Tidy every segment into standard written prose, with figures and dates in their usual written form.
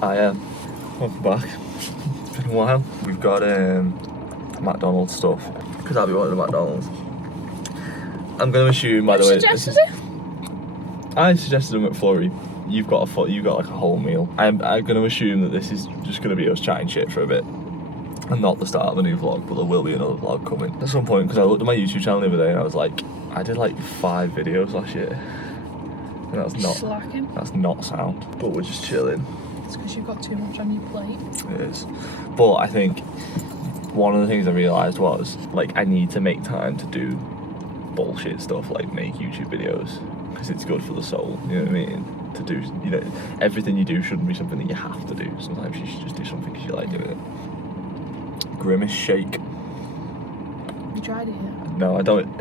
I am. Welcome back. It's been a while. We've got McDonald's stuff because I'll be wanting the McDonald's. I'm going to assume, by the way, I suggested a McFlurry. You've got like a whole meal. I'm going to assume that this is just going to be us chatting shit for a bit, and not the start of a new vlog. But there will be another vlog coming at some point because I looked at my YouTube channel the other day and I was like, I did like 5 videos last year, and that's not slacking. That's not sound. But we're just chilling. It's because you've got too much on your plate. It is. But I think one of the things I realised was, like, I need to make time to do bullshit stuff like make YouTube videos because it's good for the soul, you know what I mean? To do, you know, everything you do shouldn't be something that you have to do. Sometimes you should just do something because you like doing it. Grimace shake. You tried it yet? No, I don't.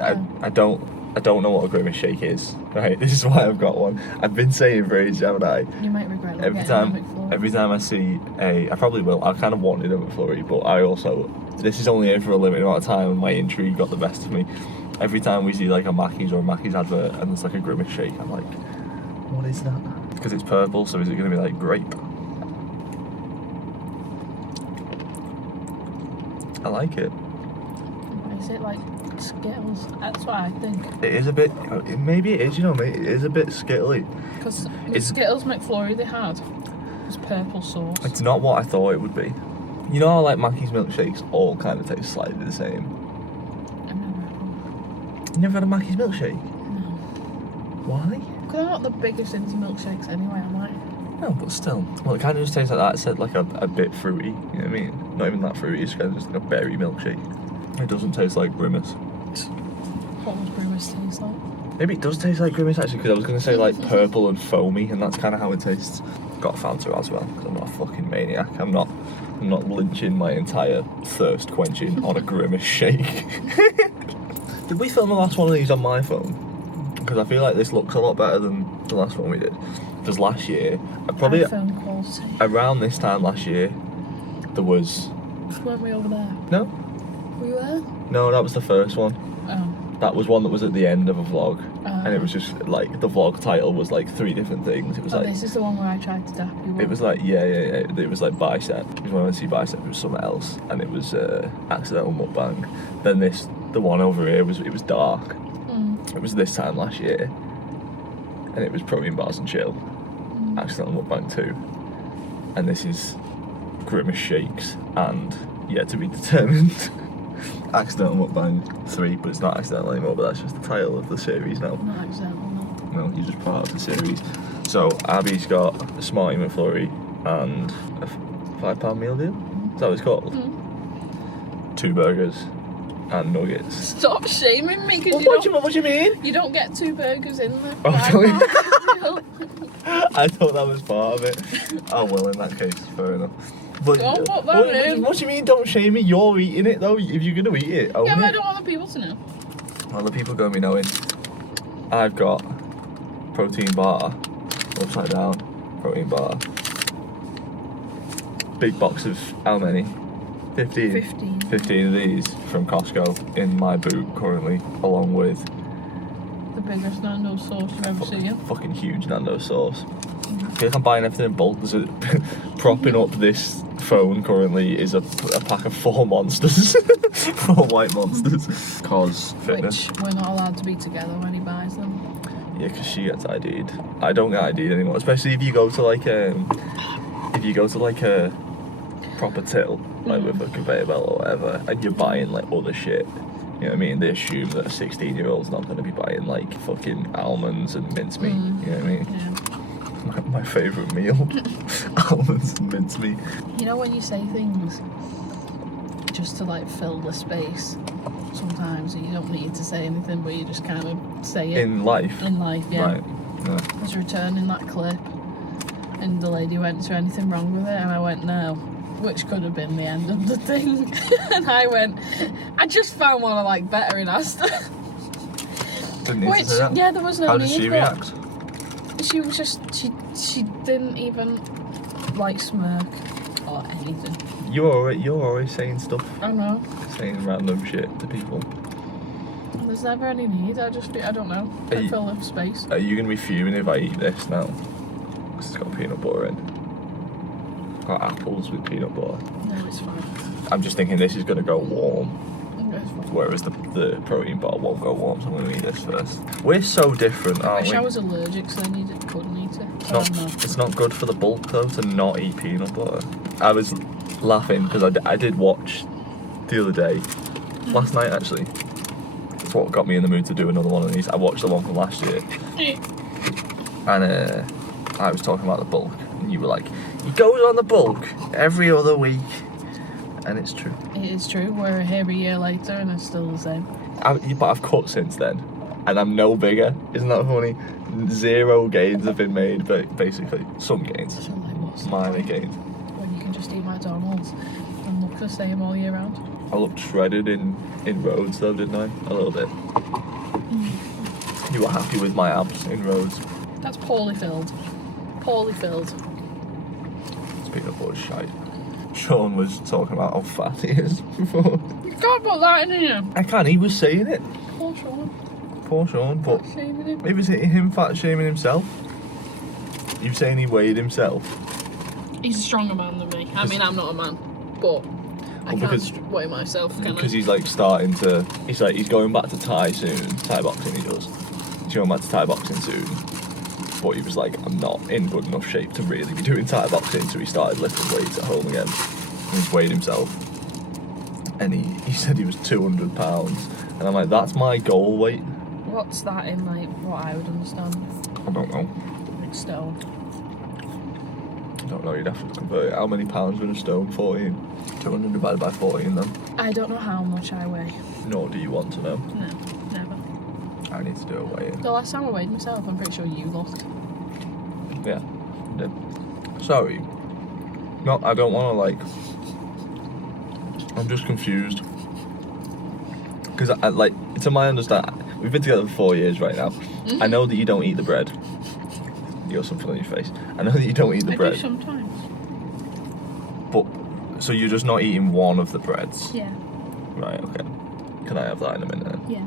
I don't know what a grimace shake is. Right, this is why I've got one. I've been saying for ages, haven't I? You might regret it. Every time I see I probably will. I kind of wanted a McFlurry, but I also, this is only here for a limited amount of time, and my intrigue got the best of me. Every time we see like a Mackey's or a Mackey's advert and there's like a grimace shake, I'm like, what is that? Because it's purple, so is it going to be like grape? I like it. Is it like Skittles? That's what I think. It is a bit, maybe it is, you know, it is a bit skittly. Because the Skittles McFlurry they had was purple sauce. It's not what I thought it would be. You know how like Mackey's milkshakes all kind of taste slightly the same? I've never had one. You never had a Mackey's milkshake? No. Why? Because I'm not the biggest into milkshakes anyway, am I? No, but still. Well, it kind of just tastes like that. It said like a bit fruity, you know what I mean? Not even that fruity, it's kind of just like a berry milkshake. It doesn't taste like Grimace. What does Grimace taste like? Maybe it does taste like Grimace actually, because I was going to say like purple and foamy, and that's kind of how it tastes. Got a Fanta as well, because I'm not a fucking maniac. I'm not lynching my entire thirst quenching on a Grimace shake. Did we film the last one of these on my phone? Because I feel like this looks a lot better than the last one we did. Because last year, probably around this time last year, there was... Weren't we over there? No. Were you there? No, that was the first one. Oh. That was one that was at the end of a vlog. And it was just like, the vlog title was like 3 different things. It was like... this is the one where I tried to dap you. It was like, yeah. It was like Bicep. Because when I went to see Bicep, it was something else. And it was Accidental Mukbang. Then the one over here, it was dark. It was this time last year. And it was Protein Bars and Chill. Accidental Mukbang 2. And this is Grimace Shakes and yet to be determined Accidental Mukbang 3, but it's not accidental anymore, but that's just the title of the series now. Not accidental, no. No, you're just part of the series. So Abby's got a Smarty McFlurry and a £5 meal deal. Is that what it's called? 2 burgers and nuggets. Stop shaming me, because what do you mean? You don't get 2 burgers in there. Oh, I thought that was part of it. Oh well, in that case, fair enough. But don't put that in. What do you mean? Don't shame me. You're eating it though. If you're gonna eat it, yeah, but I don't want the people to know. Well, the people gonna be knowing. I've got protein bar, upside down, protein bar. Big box of how many? 15. 15 of these from Costco in my boot currently, along with the biggest Nando's sauce you've ever seen. Fucking huge Nando's sauce. I feel like I'm buying everything in bulk. Propping up this phone currently is a pack of 4 monsters. 4 white monsters. Cause fitness. Which we're not allowed to be together when he buys them. Yeah, because she gets ID'd. I don't get ID'd anymore, especially if you go to like a proper till, like with a conveyor belt or whatever, and you're buying like other shit. You know what I mean? They assume that a 16-year-old's not going to be buying like fucking almonds and mincemeat. You know what I mean? Yeah. My favourite meal. Almonds and mincemeat. You know when you say things just to like fill the space sometimes, and you don't need to say anything, but you just kind of say it. In life? In life, yeah. Right. Yeah. I was returning that clip, and the lady went, "Is there anything wrong with it?" And I went, "No." Which could have been the end of the thing. And I went, "I just found one I like better in Asda." Didn't need to say that. Yeah, there was no How need. did she react? She was just, she didn't even like smirk or anything. You're always saying stuff. I know. Saying random shit to people. There's never any need. I don't know. I fill up space. Are you gonna be fuming if I eat this now? Because it's got peanut butter in. got apples with peanut butter. No, it's fine. I'm just thinking this is going to go warm, No, it's fine. whereas the protein bar won't go warm, so I'm going to eat this first. We're so different, I aren't wish we? I was allergic, so then you couldn't eat it. It's not good for the bulk though to not eat peanut butter. I was laughing because I did watch the other day, last night actually. That's what got me in the mood to do another one of these. I watched the one from last year, and I was talking about the bulk, and you were like, "He goes on the bulk every other week," and it's true. It is true. We're here a year later and it's still the same. But I've cut since then, and I'm no bigger. Isn't that funny? 0 gains have been made, but basically some gains, So like, what's the minor point gains. when you can just eat McDonald's and look the same all year round? I looked shredded in Rhodes though, didn't I? A little bit. You were happy with my abs in Rhodes. That's poorly filled. Poorly filled. Speaking of butt shite, Sean was talking about how fat he is before. You can't put that in here. I can't, he was saying it. Poor Sean. Poor Sean, but Fat shaming him. it was him fat shaming himself. You saying he weighed himself? He's a stronger man than me. I mean, I'm not a man, but I because- can't weigh myself, can Because I? he's like he's going back to Thai soon. Thai boxing he does. He's going back to Thai boxing soon. But he was like, I'm not in good enough shape to really be doing Thai boxing, so he started lifting weights at home again. And he's weighed himself. And he said he was 200 pounds. And I'm like, that's my goal weight. What's that in like what I would understand? I don't know. Like stone. I don't know, you'd have to convert it. How many pounds would a stone? 14. 200 divided by 14 then. I don't know how much I weigh. Nor do you want to know. No, never. I need to do a weigh-in. The last time I weighed myself, I'm pretty sure you looked. Yeah. Yeah. Sorry. No, I don't want to I'm just confused. Because I like, to my understanding, we've been together for 4 years right now. Mm-hmm. I know that you don't eat the bread. You got something on your face. I know that you don't eat the I bread. do sometimes. But, so you're just not eating one of the breads? Yeah. Right, okay. Can I have that in a minute then? Yeah.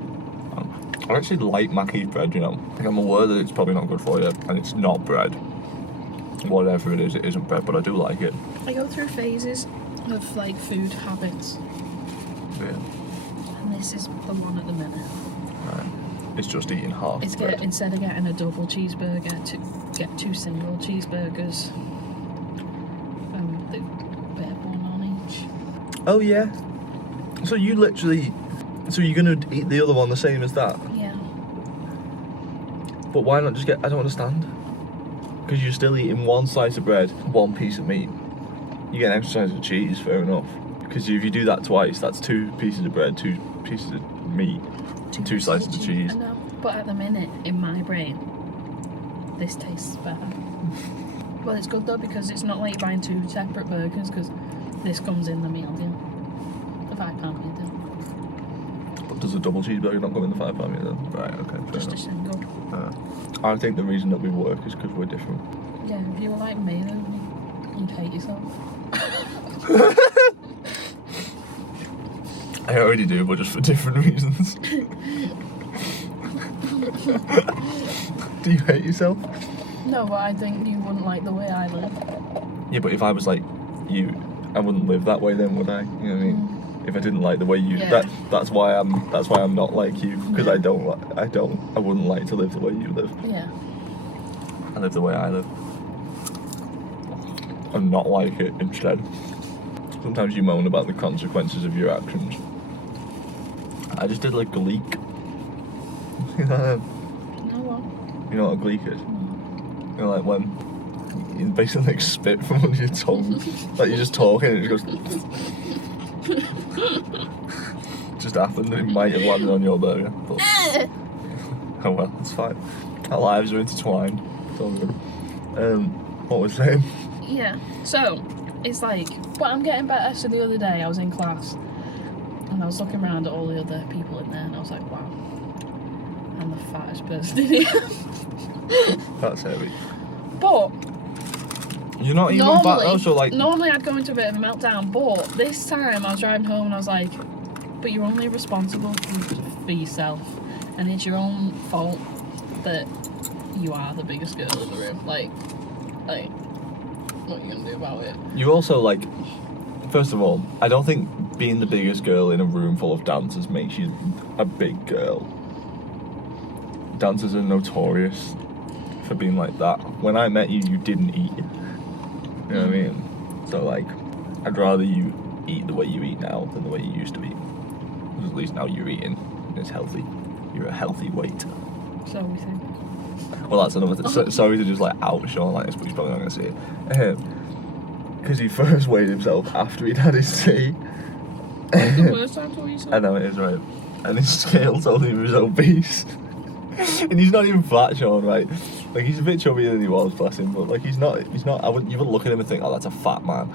I actually like Mackey's bread, you know. Like, I'm aware that it's probably not good for you, and it's not bread. Whatever it is, it isn't bread, but I do like it. I go through phases of like food habits, Yeah. and this is the one at the minute. Right. It's just eating half It's bread. instead of getting a double cheeseburger, to get 2 single cheeseburgers, and the bit of one on each. Oh yeah. So you literally, so you're gonna eat the other one the same as that? Yeah. But why not just get? I don't understand. Because you're still eating one slice of bread, one piece of meat. You get an extra slice of cheese, fair enough. Because if you do that twice, that's 2 pieces of bread, 2 pieces of meat, and 2 slices of cheese. I know, but at the minute, in my brain, this tastes better. Well, it's good though because it's not like you're buying 2 separate burgers because this comes in the meal deal. The £5 meal deal. But does a double cheeseburger not come in the £5 meal then? Right, okay, fair Just a enough. single. I think the reason that we work is because we're different. Yeah, if you were like me, then you'd hate yourself. I already do, but just for different reasons. Do you hate yourself? No, but I think you wouldn't like the way I live. Yeah, but if I was like you, I wouldn't live that way then, would I? You know what I mean? If I didn't like the way you, Yeah. that's why I'm not like you, because Yeah. I wouldn't like to live the way you live. Yeah. I live the way I live, and not like it instead. Sometimes you moan about the consequences of your actions. I just did like gleek. No what? You know what a gleek is? You know, like when you basically like spit from under your tongue, like you're just talking and it just goes. Just happened. It might have landed on your burger, but oh well, it's fine. Our lives are intertwined. It's all good. What was I saying? Yeah. So, it's like, but I'm getting better. So the other day I was in class and I was looking around at all the other people in there and I was like, wow, I'm the fattest person in here. That's heavy. But You're not even fat though, so like. normally I'd go into a bit of a meltdown, but this time I was driving home and I was like, but you're only responsible for yourself, and it's your own fault that you are the biggest girl in the room. Like what you can do about it. You also, like, first of all, I don't think being the biggest girl in a room full of dancers makes you a big girl. Dancers are notorious for being like that. When I met you, you didn't eat. You know what I mean? So, like, I'd rather you eat the way you eat now than the way you used to eat. Because at least now you're eating, and it's healthy. You're a healthy weight. So we think. Well, that's another thing. Sorry to just, like, out Sean like this, but he's probably not going to see it. Because he first weighed himself after he'd had his tea. The worst time for you, I know, it is, right. And his scale told him he was obese. And he's not even fat, Sean, right? Like, he's a bit chubbier than he was, bless him, but, like, he's not, you wouldn't look at him and think, oh, that's a fat man.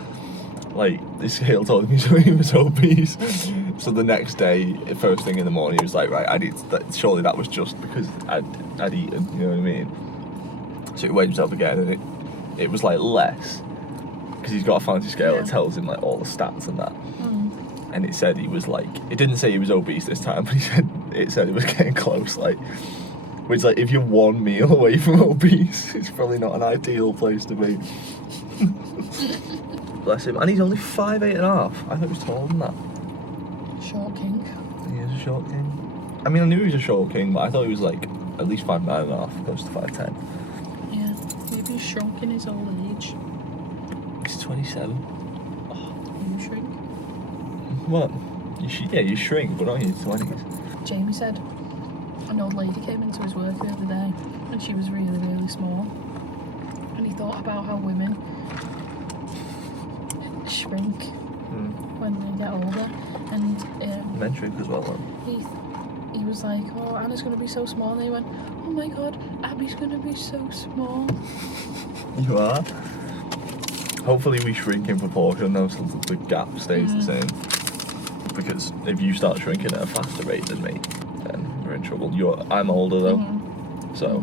Like, the scale told him he was obese. So the next day, first thing in the morning, he was like, right, surely that was just because I'd eaten, you know what I mean? So he weighed himself again, and it was, like, less. Because he's got a fancy scale that tells him, like, all the stats and that. And it said he was, like, it didn't say he was obese this time, but it said he was getting close, like, which, like, if you're one meal away from obese, it's probably not an ideal place to be. Bless him. And he's only 5'8.5". I thought he was taller than that. Short king. He is a short king. I mean, I knew he was a short king, but I thought he was, like, at least 5'9.5", close to 5'10". Yeah, maybe he's shrunk in his old age. He's 27. You shrink. What? You shrink, but not in your 20s. Jamie said an old lady came into his work the other day and she was really, really small. And he thought about how women shrink when they get older. And Men shrink as well, though. he was like, oh, Anna's going to be so small. And they went, oh my God, Abby's going to be so small. You are? Hopefully we shrink in proportion though, so the gap stays the same. Because if you start shrinking at a faster rate than me, then we're in trouble. I'm older though, so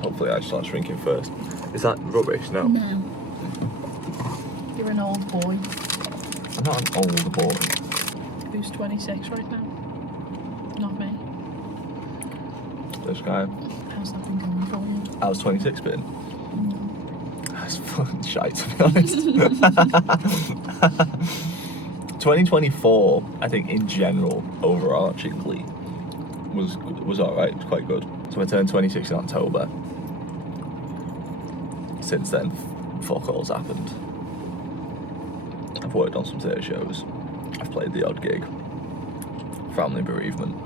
hopefully I start shrinking first. Is that rubbish? No. No. You're an old boy. I'm not an old boy. Who's 26 right now? Not me. This guy. How's that been going for you? I was 26 been. That's fucking shite, to be honest. 2024, I think in general, overarchingly, was alright. It was quite good. So I turned 26 in October. Since then, fuck all's happened. I've worked on some theatre shows. I've played the odd gig. Family bereavement.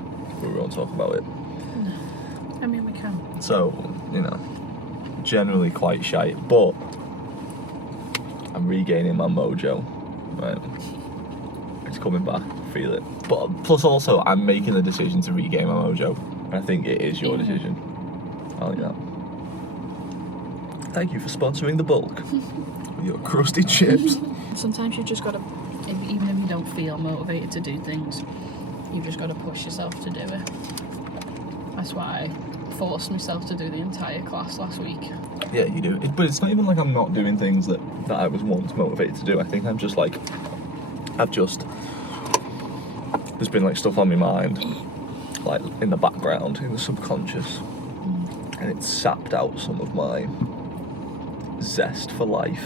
We won't talk about it. No. I mean, we can. So, you know, generally quite shite, but I'm regaining my mojo, right? It's coming back, feel it. But plus also, I'm making the decision to regain my mojo. And I think it is your decision. I like that. Thank you for sponsoring the bulk with your crusty chips. Sometimes you just gotta, even if you don't feel motivated to do things, you've just gotta push yourself to do it. That's why I forced myself to do the entire class last week. Yeah, you do. But it's not even like I'm not doing things that I was once motivated to do. I think I'm just like, there's been like stuff on my mind, like in the background, in the subconscious, and it's sapped out some of my zest for life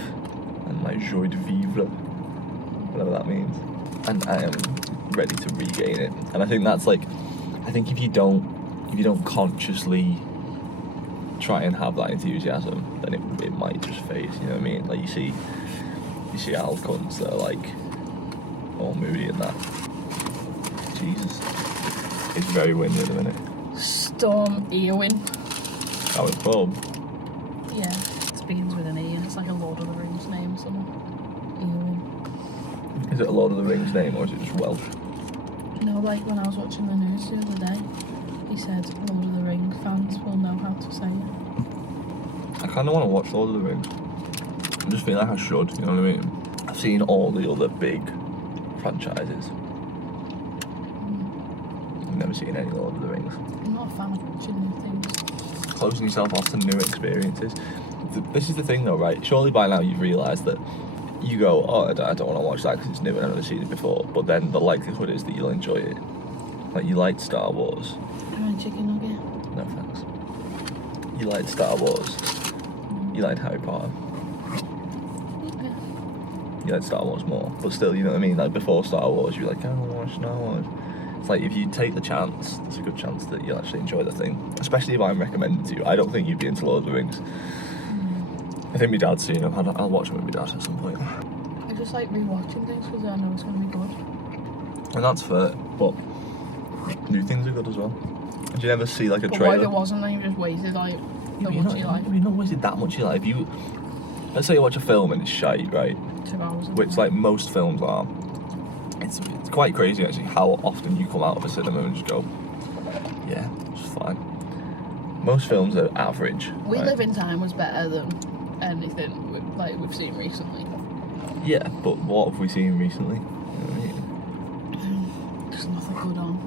and my joie de vivre, whatever that means. And I am ready to regain it. And I think that's like, I think if you don't consciously try and have that enthusiasm, then it might just fade, you know what I mean? Like you see Al cunts that are like all moody and that. Jesus. It's very windy at the minute. Storm Eowyn. That was Bob. Yeah, it begins with an E and it's like a Lord of the Rings name, something. Eowyn. Is it a Lord of the Rings name or is it just Welsh? No, like when I was watching the news the other day, he said Lord of the Rings fans will know how to say it. I kind of want to watch Lord of the Rings. I just feel like I should, you know what I mean? I've seen all the other big franchises. I've never seen any Lord of the Rings. I'm not a fan of watching new things. Closing yourself off to new experiences. This is the thing though, right? Surely by now you've realised that you go, oh, I don't want to watch that because it's new and I've never seen it before. But then the likelihood is that you'll enjoy it. Like you liked Star Wars. I want a chicken nugget. No thanks. You liked Star Wars. You liked Harry Potter. you like Star Wars more. But still, you know what I mean? Like before Star Wars, you're like, I don't watch Star Wars. It's like if you take the chance, there's a good chance that you'll actually enjoy the thing. Especially if I'm recommending to you. I don't think you'd be into Lord of the Rings. I think my dad's seen them. I'll watch them with my dad at some point. I just like rewatching things because I know it's going to be good. And that's fair, but new things are good as well. Did you ever see like a But trailer? what if it wasn't, then you just wasted like Yeah, that you're much not, of your life. you're not wasted that much of your life. Let's say you watch a film and it's shite, right? 2 hours. Which like most films are. It's quite crazy actually how often you come out of a cinema and just go, yeah, it's fine. Most films are average. We right? Live in Time was better than anything we've seen recently. Yeah, but what have we seen recently? You know what I mean? There's nothing good on.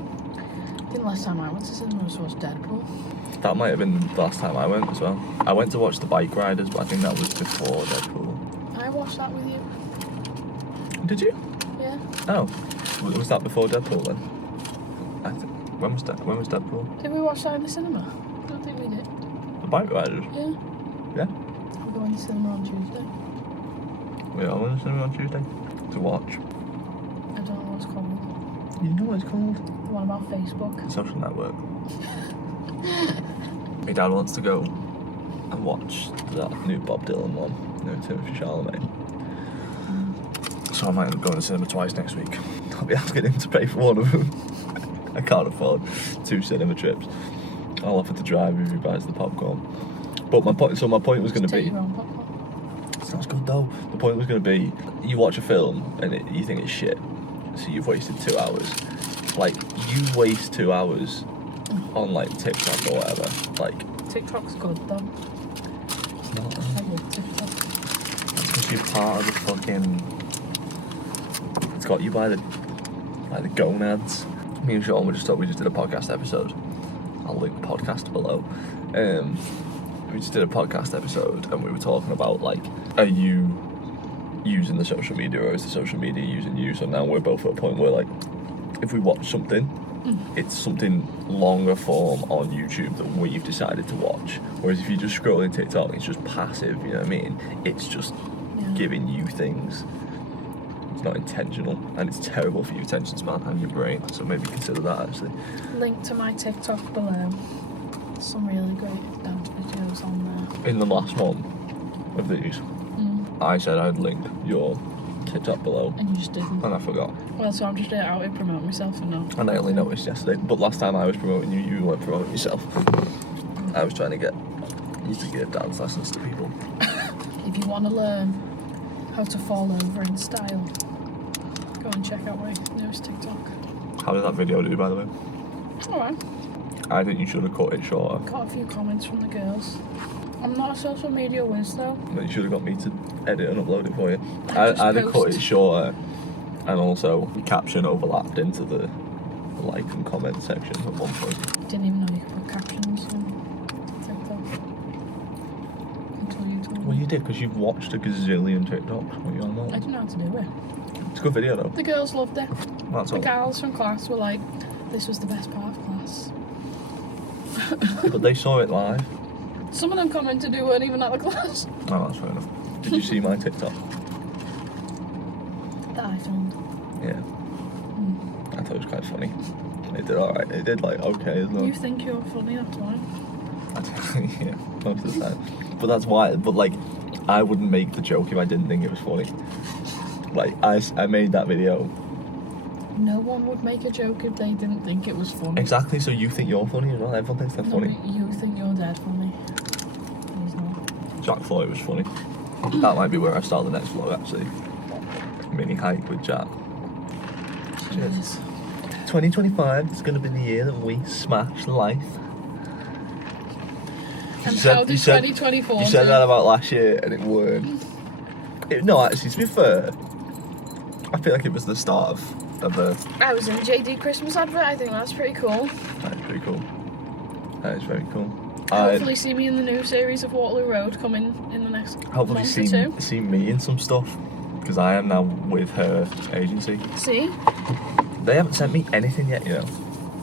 I think the last time I went to cinema was to watch Deadpool. That might have been the last time I went as well. I went to watch The Bike Riders, but I think that was before Deadpool. I watched that with you. Did you? Yeah. Oh, was that before Deadpool then? When was Deadpool? Did we watch that in the cinema? I don't think we did. The Bike Riders? Yeah. Yeah. We're going to cinema on Tuesday. We are going to cinema on Tuesday to watch. I don't know what it's called. You know what it's called? The one about Facebook. Social Network. My dad wants to go and watch that new Bob Dylan one, Timothy Chalamet. So I might go to the cinema twice next week. I'll be asking him to pay for one of them. I can't afford 2 cinema trips. I'll offer to drive if he buys the popcorn. But my point was going to be. Take your own popcorn. Sounds good though. The point was going to be, you watch a film and you think it's shit, so you've wasted 2 hours. Like, you waste 2 hours on like TikTok or whatever. Like, TikTok's good though. it's not. I love TikTok. That's because you're part of the fucking. It's got you by the gonads. Me and Sean we just did a podcast episode. I'll link the podcast below. We just did a podcast episode and we were talking about like, are you using the social media or is the social media using you? So now we're both at a point where like, if we watch something, it's something longer form on YouTube that we've decided to watch. Whereas if you just scroll in TikTok, it's just passive, you know what I mean? It's just giving you things. It's not intentional, and it's terrible for your attention span and your brain, so maybe consider that actually. Link to my TikTok below. Some really great dance videos on there. In the last one of these, I said I'd link your TikTok below, And you just didn't. and I forgot. Well, so I'm just out here promoting myself and not. And I only noticed yesterday, but last time I was promoting you, you weren't promoting yourself. I was trying to get you to give dance lessons to people. If you want to learn how to fall over in style, go and check out my newest TikTok. How did that video do, by the way? Alright. I think you should have cut it shorter. Got a few comments from the girls. I'm not a social media whiz though. But you should have got me to edit and upload it for you. Just I'd have cut post. it shorter, and also the caption overlapped into the like and comment section at one point. Didn't even know you could put captions on TikTok. Until you told me. Well, you did, because you've watched a gazillion TikToks. What are you on I about? didn't know how to do it. It's a good video though. The girls loved it. That's The all. gals from class were like, this was the best part of class. But they saw it live. Some of them commented who weren't even at the class. Oh, that's fair enough. Did you see my TikTok? That I filmed. Yeah. I thought it was quite funny. It did alright. It did like okay as well. You think you're funny, that's why. Yeah, most of the time. But that's why. But like, I wouldn't make the joke if I didn't think it was funny. Like, I made that video. No one would make a joke if they didn't think it was funny. Exactly. So you think you're funny as well. Everyone thinks they're No, funny. you think you're dead funny. He's not. Jack thought it was funny. That might be where I start the next vlog actually. Mini hike with Jack. Cheers. 2025 is going to be the year that we smash life. And how did 2024 You said do? that about last year and it weren't. No, actually, to be fair, I feel like it was the start of a... I was in JD Christmas advert, I think that's pretty cool. That is pretty cool. That is very cool. Hopefully see me in the new series of Waterloo Road coming in the next Hopefully month or two. see me in some stuff, because I am now with her agency. See? They haven't sent me anything yet, you know,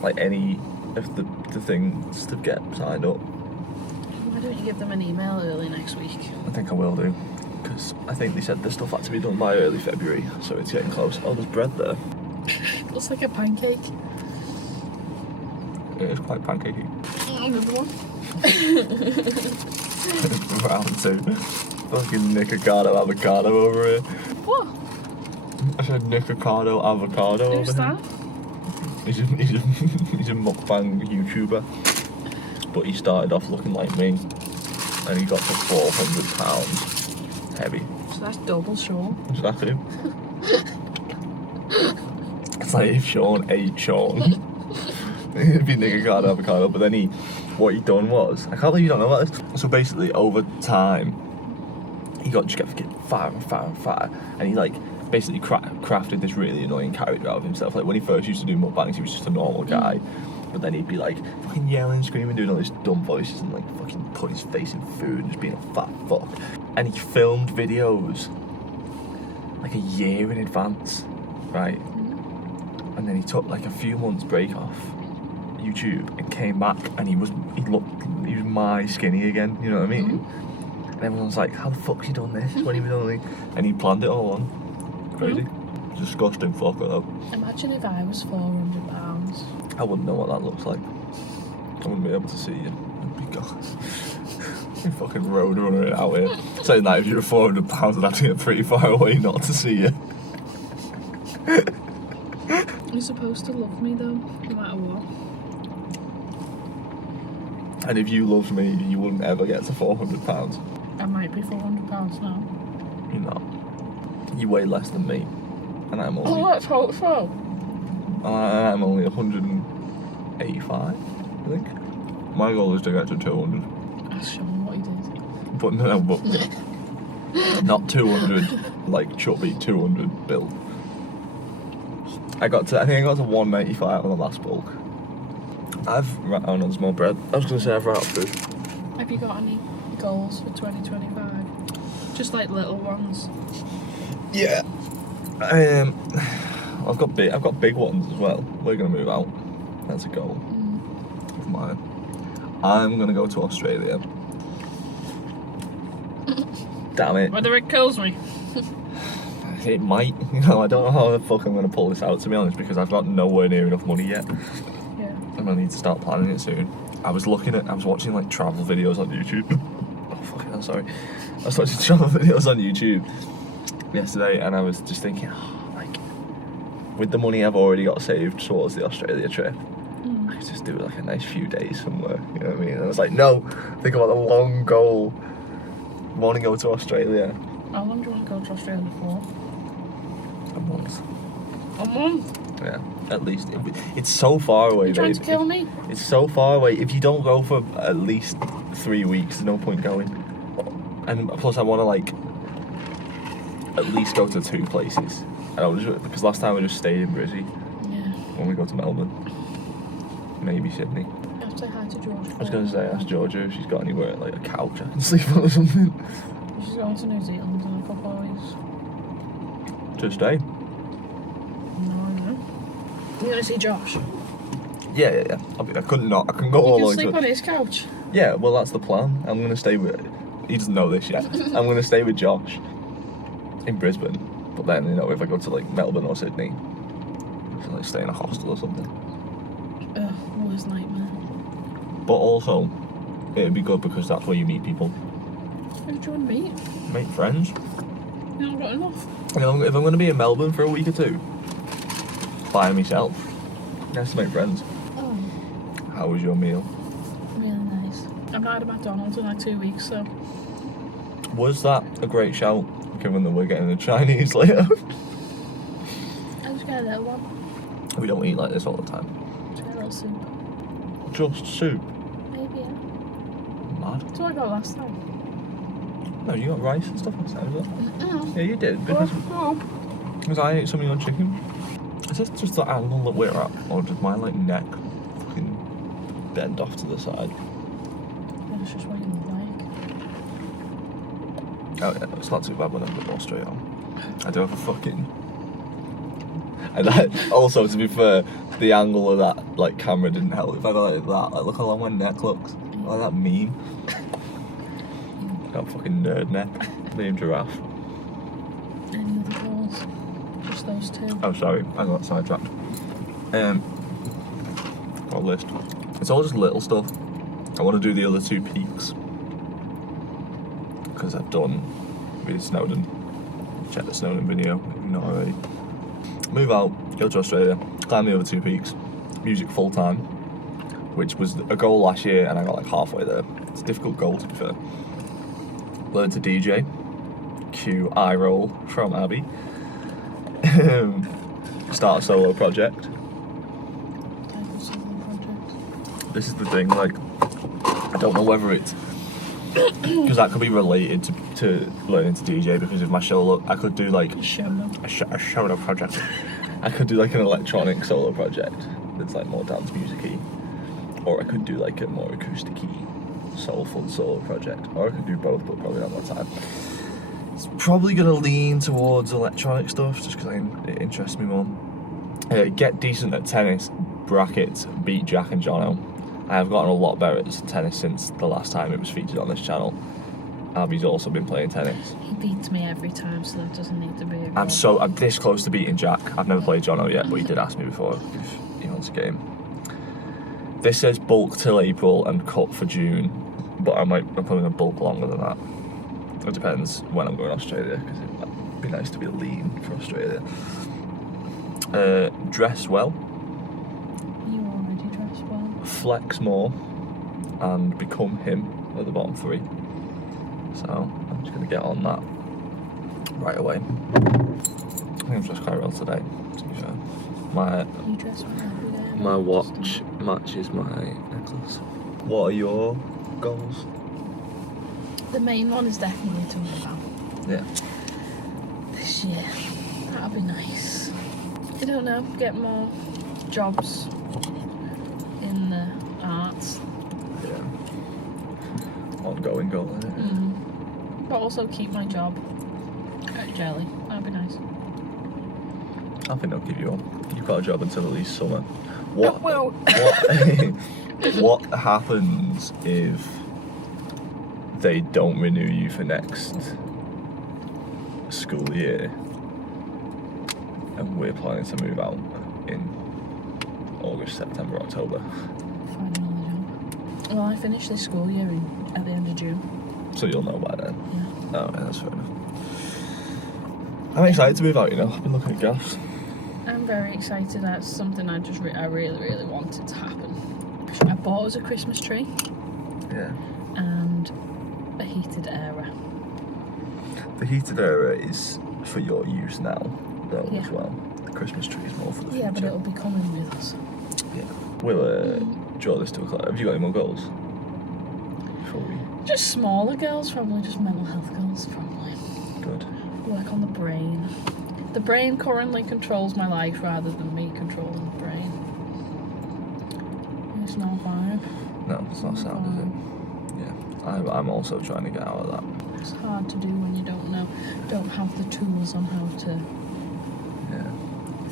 like any of the things to get signed up. Why don't you give them an email early next week? I think I will do. because I think they said the stuff had to be done by early February, so it's getting close. Oh, there's bread there. Looks like a pancake. It is quite pancakey. Another one. Round 2. Fucking Nicocado avocado over here. What? I said Nicocado avocado Who's over that? here. He's a MUKBANG YouTuber, but he started off looking like me, and he got to £400 heavy. So that's double Sean. Exactly. It's like if Sean ate Sean. It'd be Nicocado avocado, but then what he done was, I can't believe you don't know about this. So basically, over time, he just kept getting fatter and fatter and fatter, and he like basically crafted this really annoying character out of himself. Like when he first used to do mukbangs, he was just a normal guy, but then he'd be like fucking yelling, screaming, doing all these dumb voices, and like fucking putting his face in food and just being a fat fuck. And he filmed videos like a year in advance, right? And then he took like a few months break off YouTube and came back, and he was my skinny again, you know what I mean? And everyone's like, how the fuck's he done this when he was only, and he planned it all on. Crazy. Disgusting fucker though. Imagine if I was £400. I wouldn't know what that looks like. I wouldn't be able to see you. I'd be gone. You fucking road runner out here. Saying that if you were £400, I'd have to get pretty far away not to see you. You're supposed to love me though, no matter what. And if you loved me, you wouldn't ever get to £400. I might be £400 now. You're not. You weigh less than me, and I'm only. Oh, let's hope so. I'm only 185, I think. My goal is to get to 200. Ask Sean what he did. But no, but not 200 like chubby, 200 build. I think I got to 185 on the last bulk. I've ran out of small bread. I was gonna say I've run out of food. Have you got any goals for 2025? Just like little ones. Yeah. I've got big ones as well. We're gonna move out. That's a goal of mine. I'm gonna go to Australia. Damn it. Whether it kills me. It might. You know, I don't know how the fuck I'm gonna pull this out, to be honest, because I've got nowhere near enough money yet. Yeah. And I need to start planning it soon. I was watching like travel videos on YouTube. Oh fuck, I'm sorry. I was watching travel videos on YouTube yesterday, and I was just thinking, like, with the money I've already got saved towards the Australia trip, I could just do like a nice few days somewhere, you know what I mean? And I was like, no, think about the long goal. I want to go to Australia. How long do you want to go to Australia for? A month. A month? Yeah, at least. It's so far away, You're trying to kill me? It's so far away. If you don't go for at least 3 weeks, there's no point going. And plus, I want to like at least go to 2 places. Because last time I just stayed in Brizzy. Yeah. When we go to Melbourne, maybe Sydney. You have to say hi to George. I was gonna say, ask Georgia if she's got anywhere like a couch I can sleep on or something. She's going to New Zealand in a couple of weeks. To stay. No. You gonna see Josh? Yeah. I couldn't go You all the can way sleep to. on his couch. Yeah, well that's the plan. I'm gonna stay with. He doesn't know this yet. I'm gonna stay with Josh in Brisbane, but then if I go to like Melbourne or Sydney, I can like stay in a hostel or something. Ugh, worst nightmare. But also, it'd be good because that's where you meet people. Who do you want to meet? Make friends. You haven't got enough. If I'm going to be in Melbourne for a week or 2, by myself, nice to make friends. Oh, How was your meal? really nice. I've not had a McDonald's in like 2 weeks, so. Was that a great shout, given that we're getting the Chinese later? I just get a little one. We don't eat like this all the time. Just get a little soup. Just soup. Maybe, yeah. Mad. That's what I got last time. No, you got rice and stuff last time, as well? Mm-mm. Yeah, you did. Because I ate some of your chicken. Is this just the angle that we're at? Or does my like neck fucking bend off to the side? That's just what you look like. Oh yeah, it's not too bad when I'm a bit more straight on. I do have a fucking... And that, also, to be fair, the angle of that like camera didn't help. If I go like that, like look how long my neck looks. Like that meme. Got a fucking nerd neck. Named giraffe. Any other goals? Just those two. Oh, sorry, I got sidetracked. Got a list. It's all just little stuff. I want to do the other 2 peaks because I've done with Snowdon. Check the Snowdon video if you've not already. Move out, go to Australia, climb the other 2 peaks, music full time, which was a goal last year and I got like halfway there. It's a difficult goal to be fair. Learn to DJ, cue eye roll from Abby. Start a solo project. This is the thing, like, I don't know whether it's because that could be related to learning to DJ, because if my solo, I could do like a solo project. I could do like an electronic solo project that's like more dance music-y, or I could do like a more acoustic-y, soulful solo project, or I could do both, but probably not more time. It's probably gonna lean towards electronic stuff just because it interests me more. Get decent at tennis, brackets, beat Jack and Jono. I have gotten a lot better at tennis since the last time it was featured on this channel. Abby's also been playing tennis. He beats me every time, so that doesn't need to be a goal. I'm this close to beating Jack. I've never played Jono yet, but he did ask me before if he wants a game. This says bulk till April and cut for June, but I'm putting a bulk longer than that. It depends when I'm going to Australia, because it might be nice to be lean for Australia. Dress well. You already dress well. Flex more, and become him at the bottom 3. So I'm just going to get on that right away. I think I've dressed quite well today, to be fair. You dress well every day. My watch matches my necklace. What are your goals? The main one is definitely to move out. Yeah. This year. That'll be nice. I don't know, get more jobs in the arts. Yeah. Ongoing goal, isn't it? But also keep my job at Jelly. That'd be nice. I think they'll give you one. You've got a job until at least summer. What happens if they don't renew you for next school year and we're planning to move out in August, September, October? Find another job. Well, I finished this school year at the end of June. So you'll know by then? Yeah. Oh, yeah, that's fair enough. I'm excited to move out, you know. I've been looking at gaffs. I'm very excited. That's something I really, really wanted to happen. I bought us a Christmas tree. Yeah. And a heated area. The heated area is for your use now, though, Yeah. as well. The Christmas tree is more for the future. Yeah, but it'll be coming with us. Yeah. We'll draw this to a close. Have you got any more goals? Before we... Just smaller goals, probably. Just mental health goals, probably. Good. Work on the brain. The brain currently controls my life rather than me controlling the brain. It's no vibe. No, it's not sound, is it? Yeah. I'm also trying to get out of that. It's hard to do when you don't have the tools on how to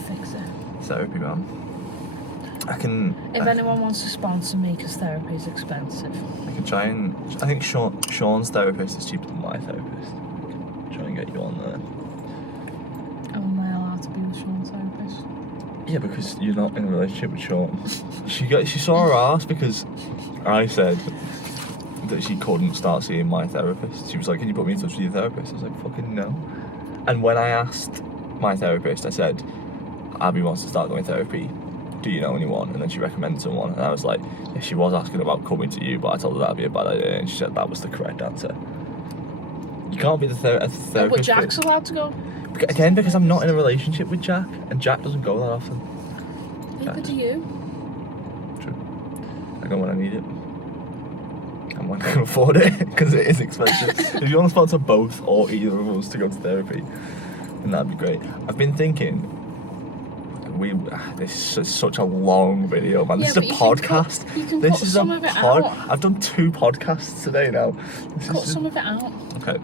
fix it. Therapy, man. If anyone wants to sponsor me, because therapy is expensive. I can try and... I think Sean's therapist is cheaper than my therapist. I can try and get you on there. Am I allowed to be with Sean's therapist? Yeah, because you're not in a relationship with Sean. She saw her ass because I said that she couldn't start seeing my therapist. She was like, "Can you put me in touch with your therapist?" I was like, "Fucking no." And when I asked my therapist, I said, "Abby wants to start going therapy. Do you know anyone?" And then she recommended someone, and I was like, "Yeah, she was asking about coming to you, but I told her that'd be a bad idea," and she said that was the correct answer. You can't be the therapist. But Jack's allowed to go. Again, because I'm not in a relationship with Jack, and Jack doesn't go that often. Neither do you. True. I go when I need it. And when I can afford it, because it is expensive. If you want to sponsor both or either of us to go to therapy, then that'd be great. I've been thinking, this is such a long video, man. This is a podcast. This is a pod. I've done 2 podcasts today now. Cut some of it out. Okay.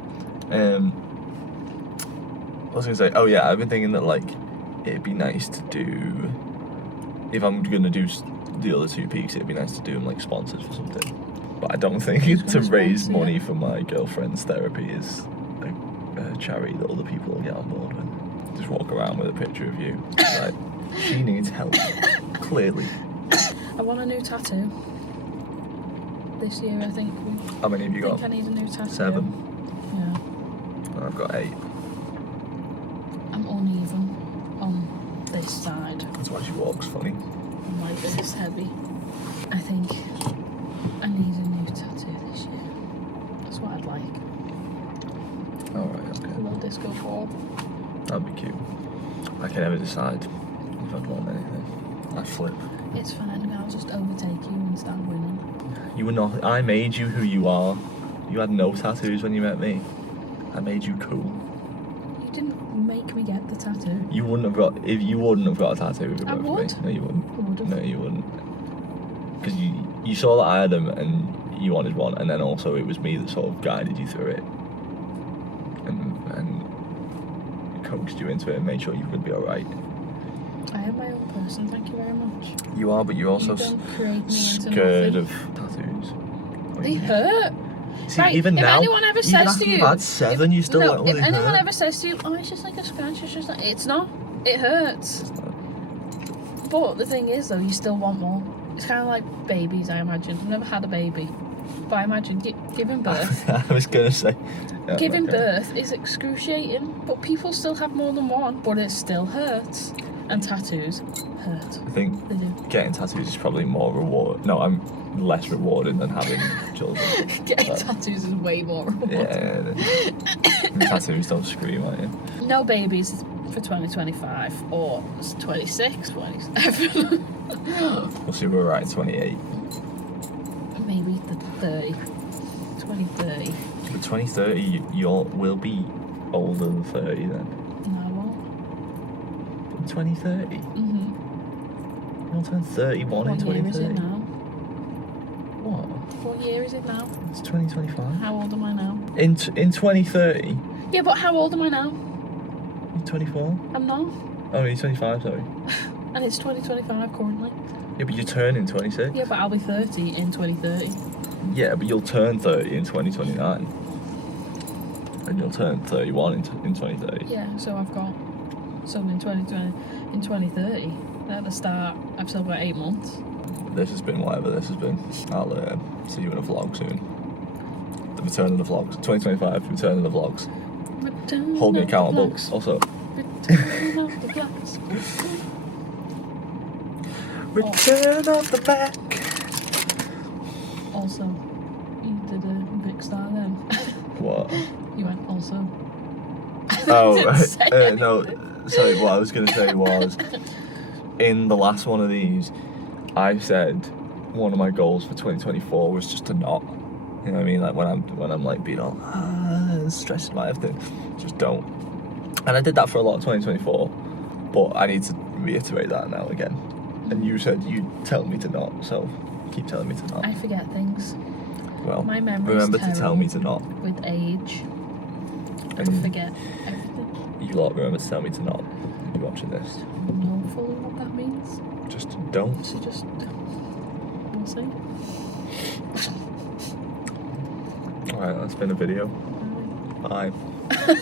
What was I gonna say? Oh yeah, I've been thinking that like it'd be nice to do, if I'm gonna do the other 2 peaks, it'd be nice to do them like sponsored for something. But I don't think to raise money for my girlfriend's therapy is a charity that other people will get on board with. Just walk around with a picture of you. Like, she needs help. Clearly. I want a new tattoo. This year, I think. How many have you got? I need a new tattoo. 7. Yeah. I've got 8. I'm uneven on this side. That's why she walks funny. I'm like, this is heavy. I think I need a new tattoo this year. That's what I'd like. Alright, A okay. little disco ball. That'd be cute. I can never decide if I'd want anything. I flip. It's fine, and I'll just overtake you and start winning. You were not. I made you who you are. You had no tattoos when you met me. I made you cool. You didn't make me get the tattoo. You wouldn't have got. If you wouldn't have got a tattoo if it I weren't for would. me. No, you wouldn't. I would have. No, you wouldn't. Because you saw that I had them and you wanted one, and then also it was me that sort of guided you through it and coaxed you into it and made sure you would be all right. I am my own person, thank you very much. You are, but you're also You don't create me into scared nothing. of tattoos. They hurt. See, Right, even if now, anyone ever even says after to you've you, had 7, you still no, like, oh, if they anyone hurt. ever says to you, oh, it's just like a scratch, it's just like, it's not. It hurts. But the thing is, though, you still want more. It's kind of like babies, I imagine. I've never had a baby, but I imagine giving birth. I was gonna say. Yeah, Giving okay. birth is excruciating, but people still have more than one, but it still hurts. And tattoos hurt. I think They do. getting tattoos is probably more reward. No, I'm less rewarding than having children. Getting tattoos is way more rewarding. Yeah, the tattoos don't scream at you. No babies for 2025 or 26, 27. We'll see if we're right. 28. Maybe the 30. 2030. But 2030, you will be older than 30 then. No, I won't. In 2030, Mm-hmm. you'll turn 31 in What year is 2030. it now? What? What year is it now? It's 2025. How old am I now? In 2030, Yeah, but how old am I now? you're 24. I'm not. Oh, you're 25. Sorry. And it's 2025 currently. Yeah, but you're turning 26. Yeah, but I'll be 30 in 2030. Yeah, but you'll turn 30 in 2029. And you'll turn 31 in 2030. Yeah, so I've got some in 2020, in 2030. At the start, I've still got 8 months. This has been whatever this has been. I'll see you in a vlog soon. The return of the vlogs. 2025, return of the vlogs. Return Hold me of the accountable. vlogs. Also, Return of the vlogs. return of the Mac. Also, you did a big star then. What? You went also. Oh, Didn't right. say No, anything. sorry, what I was going to say was, in the last one of these, I said one of my goals for 2024 was just to not. You know what I mean? Like when I'm like being all stressed about everything, just don't. And I did that for a lot of 2024, but I need to reiterate that now again. And you said you'd tell me to not, so keep telling me to not. I forget things. Well, My memory's remember to tell terrible. me to not. With age, I And forget everything. you lot remember to tell me to not. If you're watching this, I don't know fully what that means. just don't. So just, we'll see. Alright, that's been a video. Bye. Bye.